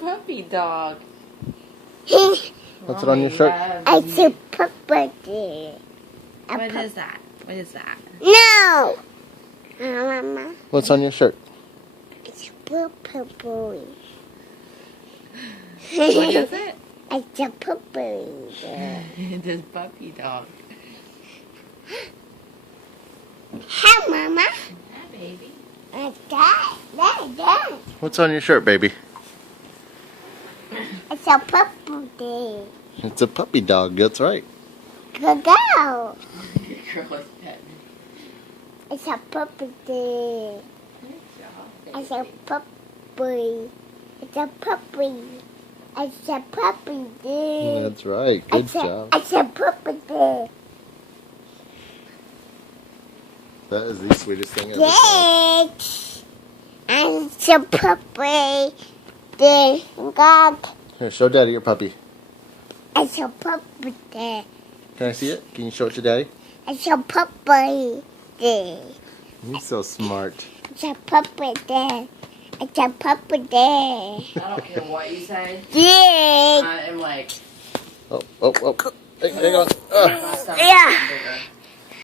Puppy dog. What's it on your shirt? It's a puppy. What is that? What is that? No! Mama. What's on your shirt? It's a puppy. What is it? It's a puppy. It is puppy dog. Hi, Mama. Hi, baby. That. What's on your shirt, baby? It's a puppy. It's a puppy dog, that's right. Good girl. Good girl is pet. It's a puppy. Good job, It's a puppy. It's a puppy. It's a puppy. That's right, good job. It's a puppy. That is the sweetest thing I've ever seen. Yes. And it's a puppy. God. Here, show Daddy your puppy. It's a puppy. Can I see it? Can you show it to Daddy? It's a puppy. You're so smart. It's a puppy. It's a puppy. I don't care what you say. Yeah. I'm like, Oh. Hey, hang on. my stomach's Yeah. bigger.